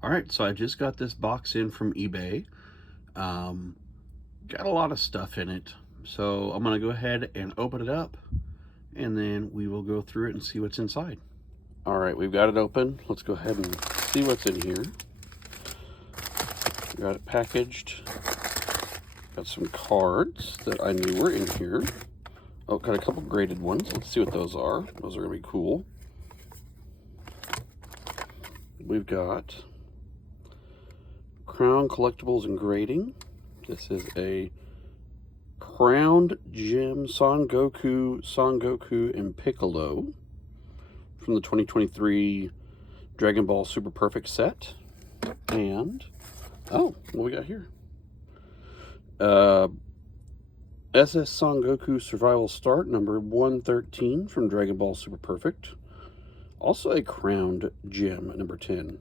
All right, so I just got this box in from eBay. Got a lot of stuff in it. So I'm gonna go ahead and open it up and then we will go through it and see what's inside. All right, we've got it open. Let's go ahead and see what's in here. Got it packaged. Got some cards that I knew were in here. Oh, got a couple graded ones. Let's see what those are. Those are gonna be cool. We've got Crown Collectibles and Grading. This is a Crowned Gem Son Goku, and Piccolo from the 2023 Dragon Ball Super Perfect set. And, oh, what we got here? SS Son Goku Survival Start, number 113 from Dragon Ball Super Perfect. Also a Crowned Gem, number 10.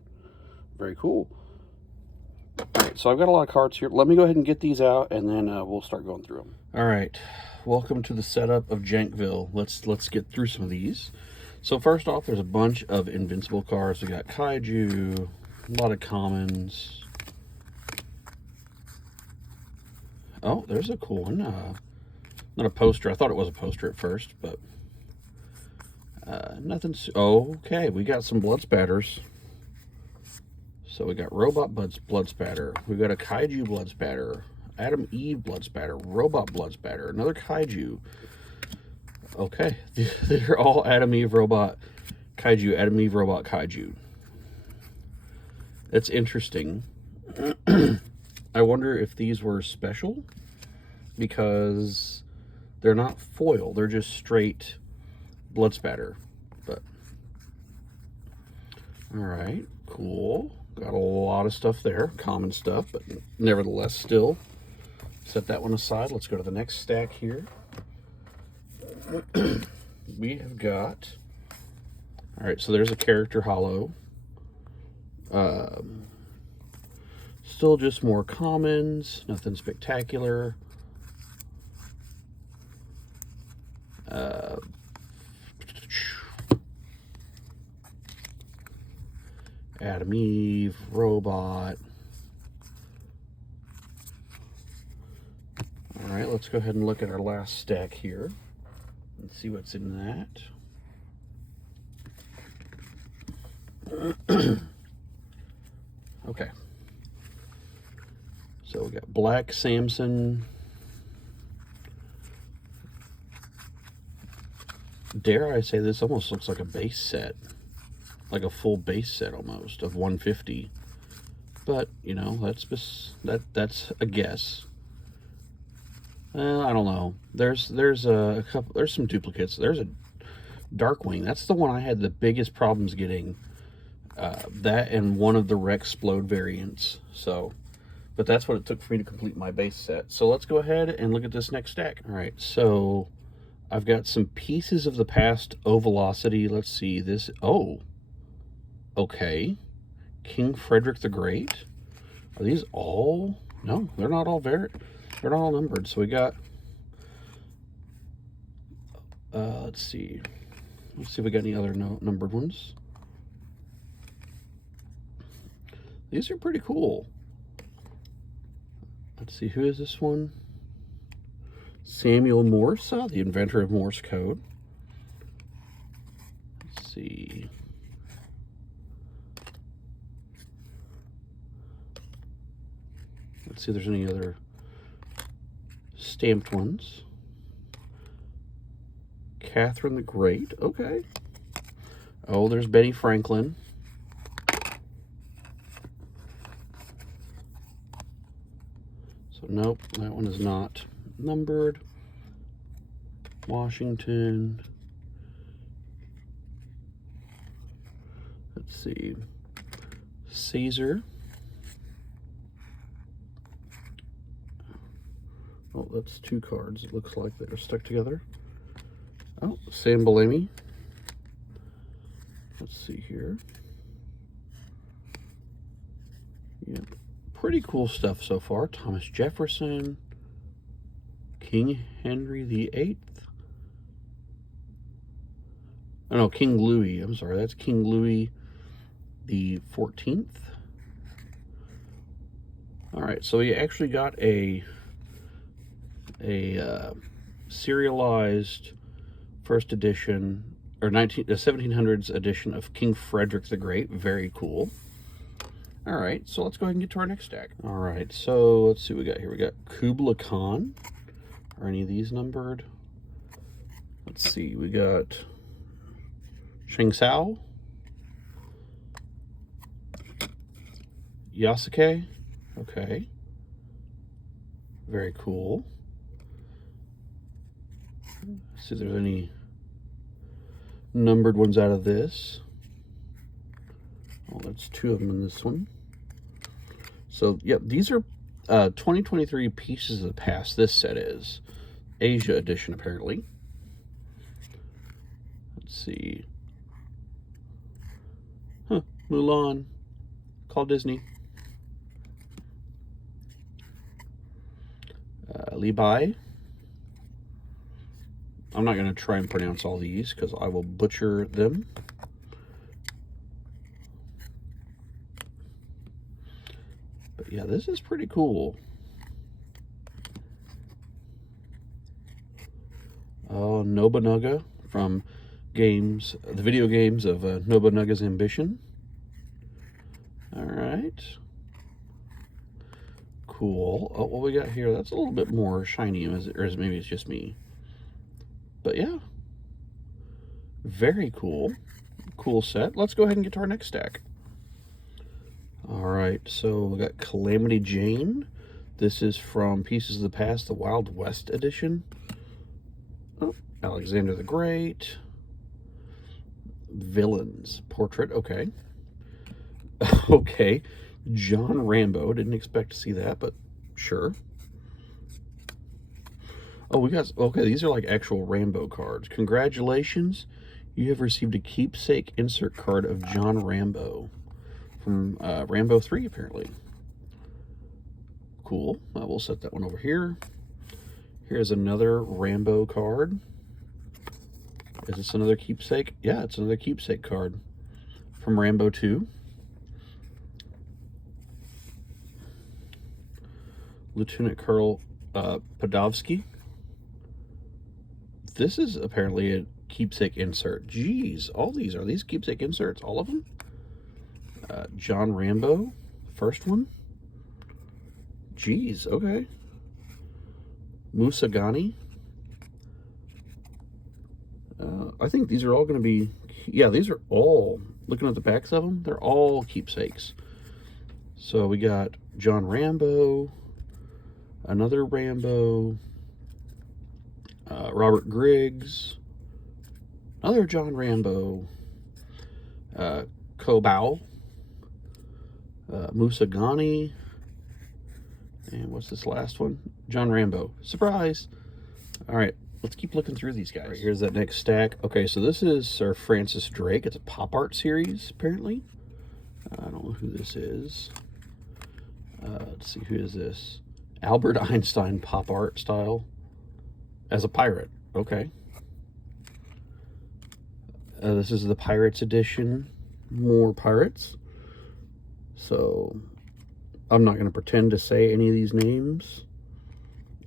Very cool. All right, so I've got a lot of cards here. Let me go ahead and get these out, and then we'll start going through them. All right, welcome to the setup of Jankville. Let's get through some of these. So first off, there's a bunch of Invincible cards. We got Kaiju, a lot of commons. Oh, there's a cool one. Not a poster. I thought it was a poster at first, but nothing. Okay, we got some blood spatters. So we got Robot blood spatter. We got a Kaiju blood spatter, Adam Eve blood spatter, Robot blood spatter, another Kaiju. Okay, they're all Adam Eve Robot Kaiju, Adam Eve Robot Kaiju. That's interesting. I wonder if these were special because they're not foil, they're just straight blood spatter. But all right, cool. Got a lot of stuff there, common stuff, but nevertheless still. Set that one aside. Let's go to the next stack here. We have got, all right, so there's a character hollow. Still just more commons, nothing spectacular. Adam Eve, Robot. All right, let's go ahead and look at our last stack here and see what's in that. Okay. So we got Black Samson. Dare I say this almost looks like a base set. Like a full base set almost of 150. But, you know, that's a guess. I don't know. There's a couple, there's some duplicates. There's a Darkwing. That's the one I had the biggest problems getting. That and one of the Rexplode variants. So, but that's what it took for me to complete my base set. So let's go ahead and look at this next stack. All right, so I've got some pieces of the past O Velocity. Let's see this. Oh, okay. King Frederick the Great. Are these all? No, they're not all they're not all numbered. So we got, let's see if we got any other numbered ones. These are pretty cool. Let's see, who is this one? Samuel Morse, the inventor of Morse code. Let's see. Let's see if there's any other stamped ones. Catherine the Great, okay. Oh, there's Benny Franklin. So nope, that one is not numbered. Washington. Let's see. Caesar. Oh, that's two cards. It looks like they're stuck together. Oh, Sam Bellamy. Let's see here. Yep. Pretty cool stuff so far. Thomas Jefferson. King Henry VIII. Oh no, King Louis. I'm sorry, that's King Louis the 14th. All right, so we actually got a serialized first edition, or 1700s edition of King Frederick the Great. Very cool. All right, so let's go ahead and get to our next stack. All right, so let's see what we got here. We got Kublai Khan. Are any of these numbered? Let's see, we got Shang Sao, Yasuke. Okay, very cool. Let's see if there's any numbered ones out of this. Oh, that's 2 of them in this one. So, yep, these are 2023 Pieces of the Past. This set is Asia edition, apparently. Let's see. Huh, Mulan. Call Disney. Li Bai. I'm not going to try and pronounce all these because I will butcher them. But yeah, this is pretty cool. Nobunaga from the video games of Nobunaga's Ambition. All right. Cool. Oh, what we got here, that's a little bit more shiny, or maybe it's just me. But yeah, very cool. Cool set. Let's go ahead and get to our next stack. All right, so we got Calamity Jane. This is from Pieces of the Past, the Wild West edition. Oh, Alexander the Great. Villains portrait. Okay. Okay. John Rambo. Didn't expect to see that, but sure. Oh, okay, these are like actual Rambo cards. Congratulations. You have received a keepsake insert card of John Rambo from Rambo 3, apparently. Cool. We'll set that one over here. Here's another Rambo card. Is this another keepsake? Yeah, it's another keepsake card from Rambo 2. Lieutenant Colonel Podovsky. This is apparently a keepsake insert. Jeez, are these keepsake inserts? All of them? John Rambo, first one. Jeez, okay. Musagani. I think these are all going to be, yeah, these are all, looking at the backs of them, they're all keepsakes. So we got John Rambo, another Rambo, Robert Griggs, another John Rambo, Kobau, Musagani, and what's this last one? John Rambo. Surprise! All right, let's keep looking through these guys. All right, here's that next stack. Okay, so this is Sir Francis Drake. It's a pop art series, apparently. I don't know who this is. Let's see, who is this? Albert Einstein pop art style as a pirate. Okay. This is the Pirates edition. More pirates. So I'm not going to pretend to say any of these names.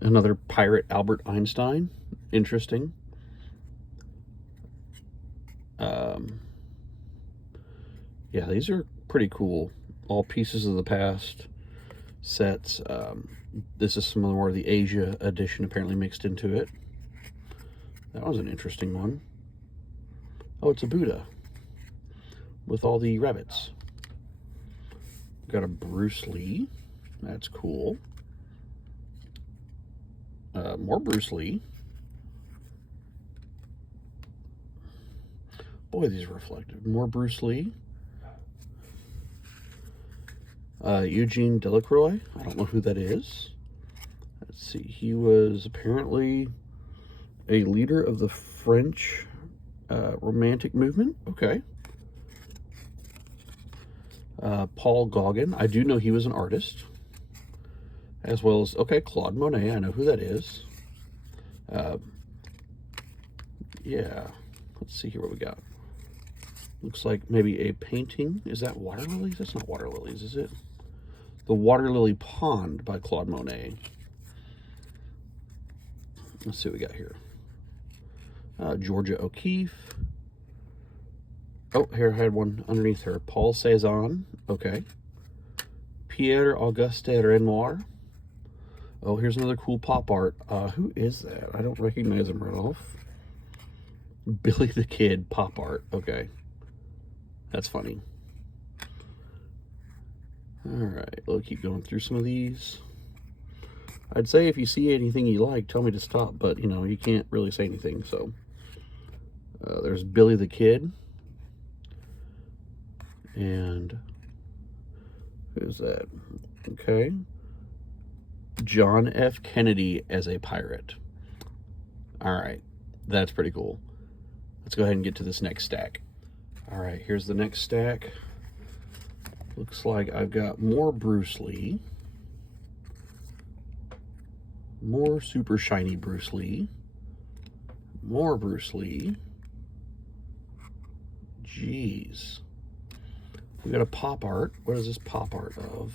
Another pirate, Albert Einstein. Interesting. Yeah, these are pretty cool. All Pieces of the Past sets. This is some more of the Asia edition apparently mixed into it. That was an interesting one. Oh, it's a Buddha with all the rabbits. Got a Bruce Lee. That's cool. More Bruce Lee. Boy, these are reflective. More Bruce Lee. Eugene Delacroix. I don't know who that is. Let's see. He was apparently a leader of the French Romantic movement. Okay. Paul Gauguin. I do know he was an artist. As well as, okay, Claude Monet. I know who that is. Yeah. Let's see here what we got. Looks like maybe a painting. Is that water lilies? That's not water lilies, is it? The Water Lily Pond by Claude Monet. Let's see what we got here. Georgia O'Keeffe. Oh, here I had one underneath her. Paul Cézanne. Okay. Pierre Auguste Renoir. Oh, here's another cool pop art. Who is that? I don't recognize him right off. Billy the Kid pop art. Okay. That's funny. Alright, we'll keep going through some of these. I'd say if you see anything you like, tell me to stop, but, you know, you can't really say anything, so. There's Billy the Kid. And who's that? Okay. John F. Kennedy as a pirate. Alright, that's pretty cool. Let's go ahead and get to this next stack. Alright, here's the next stack. Looks like I've got more Bruce Lee. More super shiny Bruce Lee. More Bruce Lee. Jeez. We got a pop art. What is this pop art of?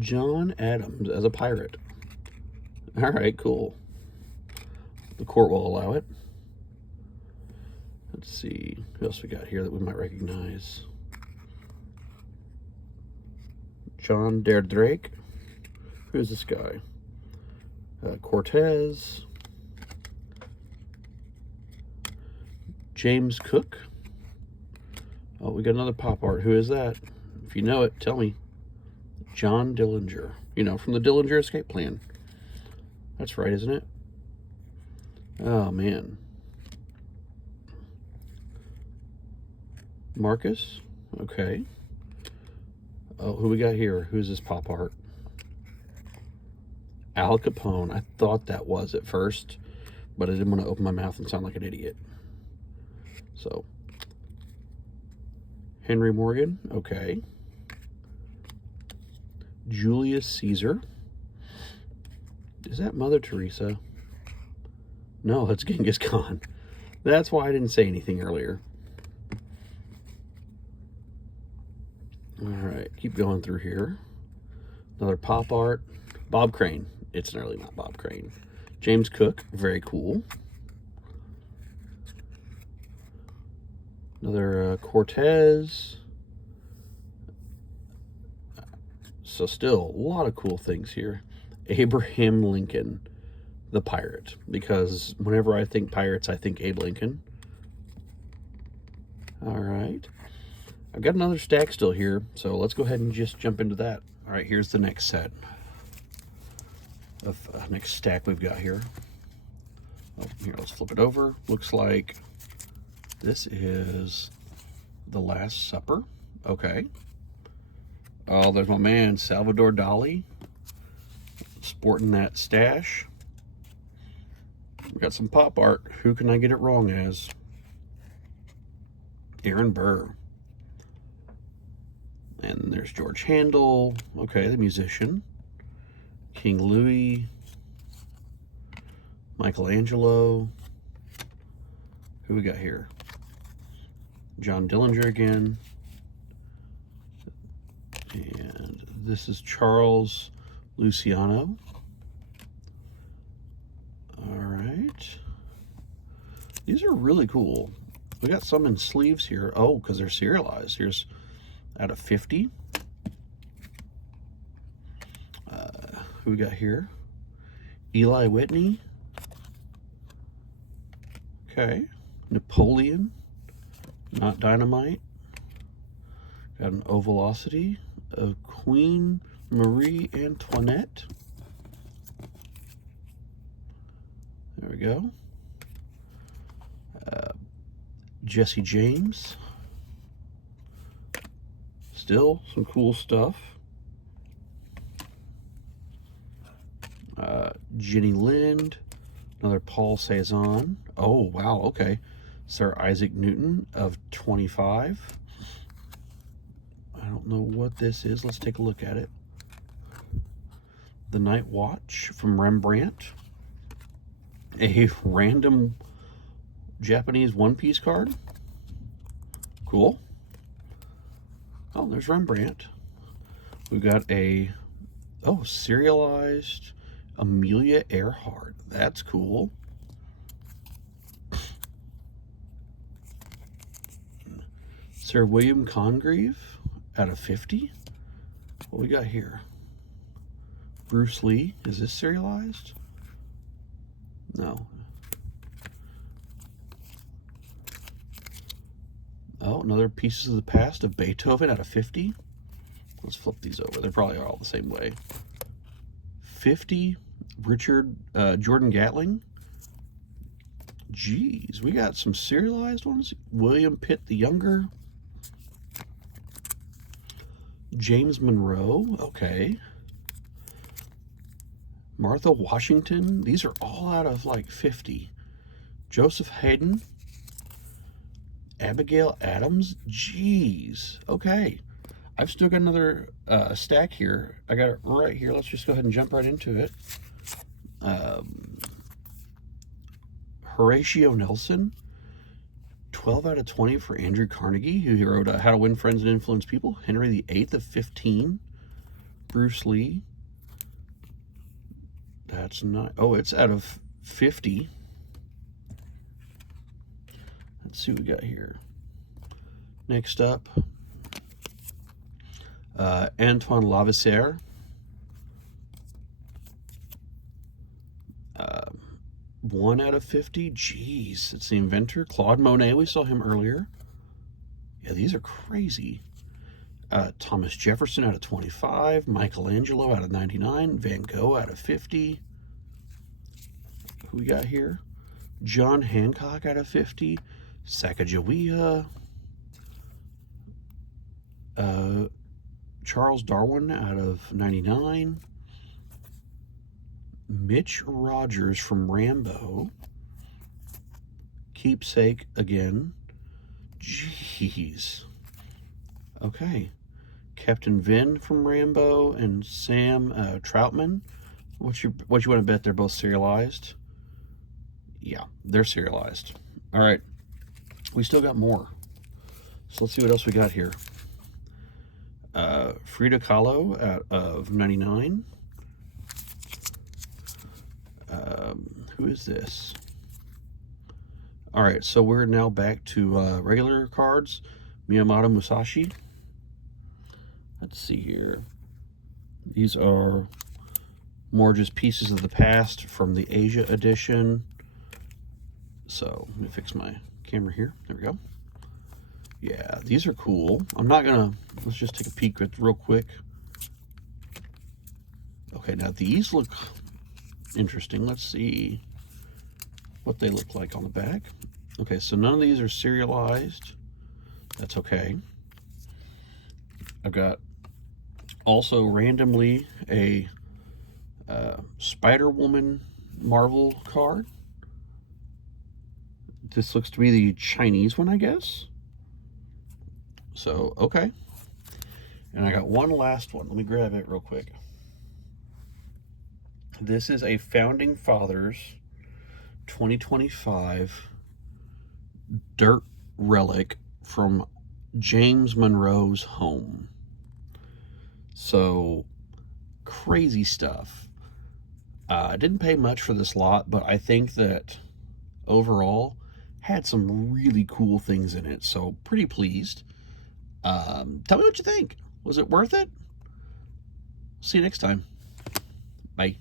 John Adams as a pirate. All right, cool. The court will allow it. Let's see. Who else we got here that we might recognize? John Dare Drake. Who's this guy? Cortez. James Cook. Oh, we got another pop art. Who is that? If you know it, tell me. John Dillinger. You know, from the Dillinger Escape Plan. That's right, isn't it? Oh, man. Marcus. Okay. Oh, who we got here? Who's this pop art? Al Capone. I thought that was at first, but I didn't want to open my mouth and sound like an idiot. So, Henry Morgan. Okay. Julius Caesar. Is that Mother Teresa? No, that's Genghis Khan. That's why I didn't say anything earlier. All right, keep going through here. Another pop art. Bob Crane. It's really not Bob Crane. James Cook. Very cool. Another Cortez. So still a lot of cool things here. Abraham Lincoln, the pirate. Because whenever I think pirates, I think Abe Lincoln. All right. I've got another stack still here, so let's go ahead and just jump into that. All right, here's the next set of next stack we've got here. Oh, here, let's flip it over. Looks like this is The Last Supper. Okay. Oh, there's my man, Salvador Dali, sporting that stash. We got some pop art. Who can I get it wrong as? Aaron Burr. And there's George Handel. Okay, the musician. King Louis. Michelangelo. Who we got here? John Dillinger again. And this is Charles Luciano. All right. These are really cool. We got some in sleeves here. Oh, because they're serialized. Here's out of 50. Who we got here? Eli Whitney. Okay. Napoleon. Not Dynamite. Got an Ovalosity of Queen Marie Antoinette. There we go. Jesse James. Still some cool stuff. Jenny Lind. Another Paul Cézanne. Oh, wow, okay. Sir Isaac Newton of 25. I don't know what this is. Let's take a look at it. The Night Watch from Rembrandt. A random Japanese One Piece card. Cool. Oh, there's Rembrandt. We've got a, oh, serialized Amelia Earhart. That's cool. Sir William Congreve out of 50. What we got here? Bruce Lee. Is this serialized? No. Oh, another Pieces of the Past of Beethoven out of 50. Let's flip these over. They're probably all the same way. 50, Jordan Gatling. Jeez, we got some serialized ones. William Pitt the Younger. James Monroe, okay. Martha Washington. These are all out of like 50. Joseph Haydn. Abigail Adams. Jeez, okay. I've still got another stack here. I got it right here. Let's just go ahead and jump right into it. Horatio Nelson, 12 out of 20 for Andrew Carnegie, who wrote How to Win Friends and Influence People. Henry VIII of 15. Bruce Lee. That's not, oh, it's out of 50. Let's see what we got here. Next up, Antoine Lavoisier. 1 out of 50. Jeez, it's the inventor. Claude Monet, we saw him earlier. Yeah, these are crazy. Thomas Jefferson out of 25. Michelangelo out of 99. Van Gogh out of 50. Who we got here? John Hancock out of 50. Sacagawea. Charles Darwin out of 99. Mitch Rogers from Rambo. Keepsake again. Jeez. Okay. Captain Vin from Rambo and Sam Troutman. What you want to bet they're both serialized? Yeah, they're serialized. All right. We still got more. So let's see what else we got here. Frida Kahlo out of 99. Who is this? All right, so we're now back to regular cards. Miyamoto Musashi. Let's see here. These are more just Pieces of the Past from the Asia edition. So let me fix my camera here. There we go. Yeah, these are cool. I'm not gonna, let's just take a peek real quick. Okay, now these look interesting. Let's see what they look like on the back. Okay, so none of these are serialized. That's okay. I've got also randomly a Spider-Woman Marvel card. This looks to be the Chinese one, I guess. So, okay. And I got one last one. Let me grab it real quick. This is a Founding Fathers 2025 dirt relic from James Monroe's home. So, crazy stuff. I didn't pay much for this lot, but I think that overall had some really cool things in it. So, pretty pleased. Tell me what you think. Was it worth it? See you next time. Bye.